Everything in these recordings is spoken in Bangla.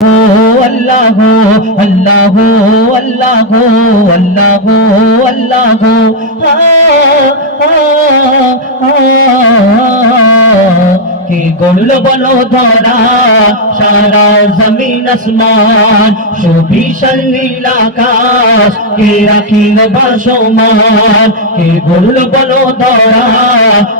আল্লাহ আল্লাহ আল্লাহ আল্লাহ আল্লাহ কে গড়ল বলো ধরা সারা জমিন আসমান সুবিশাল নীল আকাশ কে রাখিল ভাসমান কে গড়ল বলো ধরা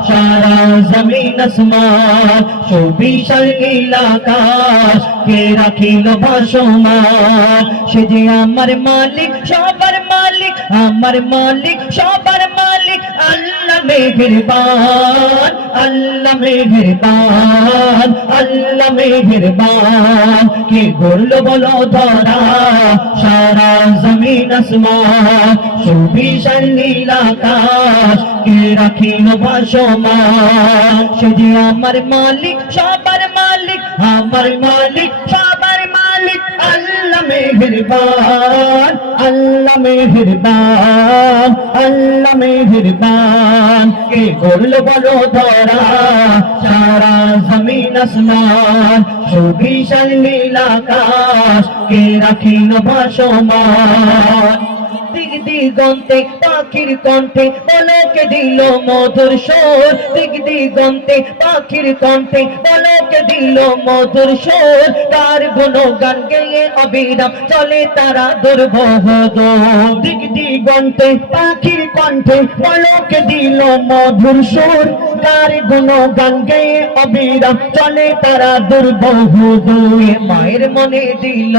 সারা জমিন আসমান সুবিশাল নীল আকাশ কে রাখিল ভাসমান সে যে আমার মালিক সবার মালিক আমার মালিক সবার মালিক আল্লাহ মেহেরবান আল্লাহ মেহেরবান আল্লাহ মেহেরবান কে গড়ল বলো ধরা সারা জমিন আসমান সুবিশাল নীল আকাশ কে রাখিল ভাসমান সে যে আমার মালিক সবার মালিক আমার মালিক সবার মালিক আল্লাহ মেহেরবান আল্লাহ মেহেরবান আল্লাহ মেহেরবান কে গড়ল বলো ধরা সারা জমিন আসমান সুবিশাল নীল আকাশ কে রাখিল ভাসমান দিক দিগন্তে পাখির কণ্ঠে পলকে দিল মধুর সুর দিক দিগন্তে পাখির কণ্ঠে পলকে দিল মধুর সুর তার গুণগান গেয়ে অবিরাম চলে তারা দুর্বহ দিক দিগন্তে পাখির কণ্ঠে পলকে দিল মধুর সুর তার গুণগান গেয়ে অবিরাম চলে তারা দুর্বহ মায়ের মনে দিল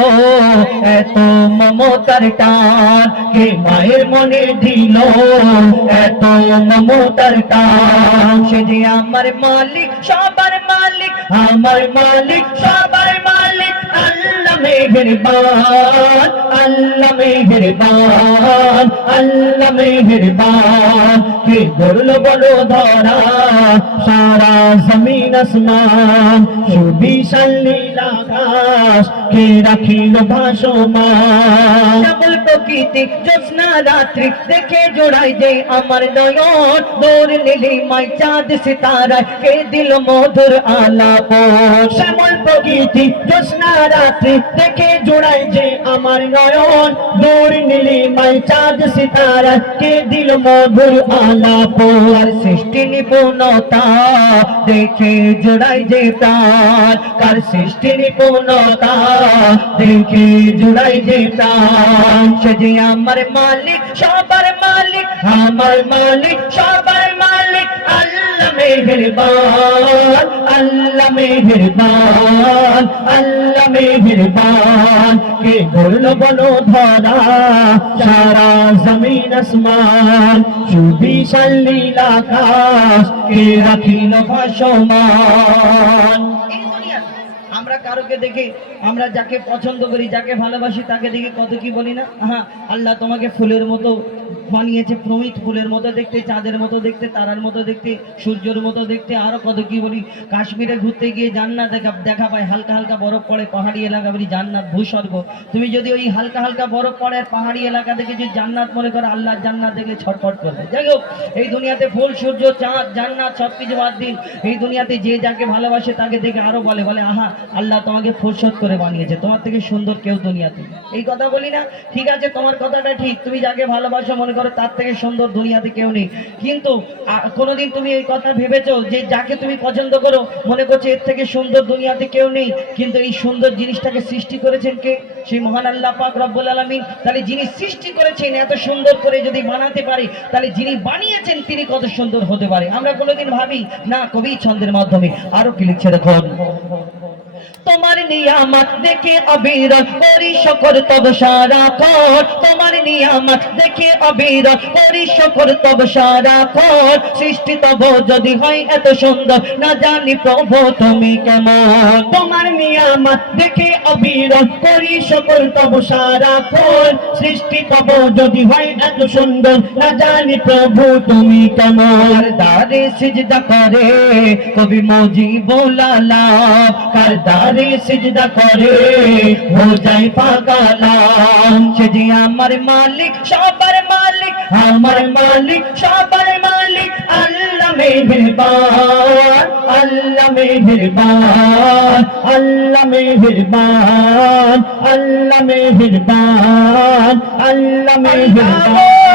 এত মমতার টান কে মায়ের মনে দিল এত মমতার টান সে যে আমার মালিক সবার মালিক আমার মালিক সবার মালিক আল্লাহ মেহেরবান আল্লাহ মেহেরবান আল্লাহ মেহেরবান কে গড়ল বলো ধরা সারা জমিন আসমান সুবিশাল নীল আকাশ কে রাখিল ভাসমান প্রকৃতি জ্যোৎস্না রাত্রি দেখে জোড়াই যে আমার নয়ন দৌড় নীলি মাই চাঁদ সিতারায় কে দিল মধুর আলাপ শ্যামল প্রকৃতি জ্যোৎস্না রাত্রি দেখে জোড়াই যে আমার নয়ন দৌড় নীলি মাই চাঁদ সিতারায় কে দিল মধুর আলাপ আর সৃষ্টি নিপুণতা দেখে জোড়াই যে প্রাণ কার সৃষ্টি নিপুণতা দেখে জোড়াই যে প্রাণ সে যে আমার মালিক সবার মালিক আমার মালিক সবার মালিক আল্লাহ মেহেরবান আল্লাহ মেহেরবান আল্লাহ মেহেরবান কে গড়ল বলো ধরা সারা জমিন আসমান সুবিশাল নীল আকাশ কে রাখিল ভাসমান আমরা কারোকে দেখে আমরা যাকে পছন্দ করি যাকে ভালোবাসি তাকে দেখে কত কি বলি না হ্যাঁ আল্লাহ তোমাকে ফুলের মতো বানিয়েছে প্রমিত ফুলের মতো দেখতে চাঁদের মতো দেখতে তারার মতো দেখতে সূর্যের মতো দেখতে আরো কত কি বলি কাশ্মীরে ঘুরতে গিয়ে জান্নাত দেখা পায় হালকা হালকা বরফ পড়ে পাহাড়ি এলাকা বলি জান্নাত ভূস্বর্গ তুমি যদি ওই হালকা হালকা বরফ পড়ে আর পাহাড়ি এলাকা দেখে যে জান্নাত মনে করো আল্লাহ জান্নাত দেখে ছটফট করবে যাই হোক এই দুনিয়াতে ফুল সূর্য চাঁদ জান্নাত সবকিছু বাদ দিন এই দুনিয়াতে যে যাকে ভালোবাসে তাকে দেখে আরো বলে আহা আল্লাহ তোমাকে ফুরসত করে বানিয়েছে তোমার থেকে সুন্দর কেউ দুনিয়াতে এই কথা বলি না ঠিক আছে তোমার কথাটা ঠিক তুমি যাকে ভালোবাসো মনে করো তার থেকে সুন্দর দুনিয়াতে কেউ নেই কিন্তু কোনোদিন তুমি এই কথা ভেবেছো যে যাকে তুমি পছন্দ করো মনে করছো এর থেকে সুন্দর দুনিয়াতে কেউ নেই কিন্তু এই সুন্দর জিনিসটাকে সৃষ্টি করেছেন কে সেই মহান আল্লাহ পাক রব্বুল আলামিন তাহলে যিনি সৃষ্টি করেছেন এত সুন্দর করে যদি বানাতে পারে তাহলে যিনি বানিয়েছেন তিনি কত সুন্দর হতে পারে আমরা কোনোদিন ভাবি না কবি ছন্দের মাধ্যমে আরো কি লিখছে দেখুন তোমার নিয়ামত দেখে অবিরত করি শুকর তব সারাক্ষণ তোমার নিয়ামত দেখে অবিরত করি শুকর তব সারাক্ষণ সৃষ্টি তব যদি হয় এত সুন্দর না জানি প্রভু তুমি কেমন তোমার নিয়ামত দেখে অবিরত করি শুকর তব সারাক্ষণ সৃষ্টি তব যদি হয় এত সুন্দর না জানি প্রভু তুমি কেমন দারে সিজদা করে কবি মুজিবুল আলাম কার দারে সিজদা করে हो जाए পাগলাম সে যে আমার মালিক সবার মালিক আমার মালিক সবার মালিক আল্লাহ মেহেরবান আল্লাহ মেহেরবান আল্লাহ মেহেরবান আল্লাহ মেহেরবান আল্লাহ মেহেরবান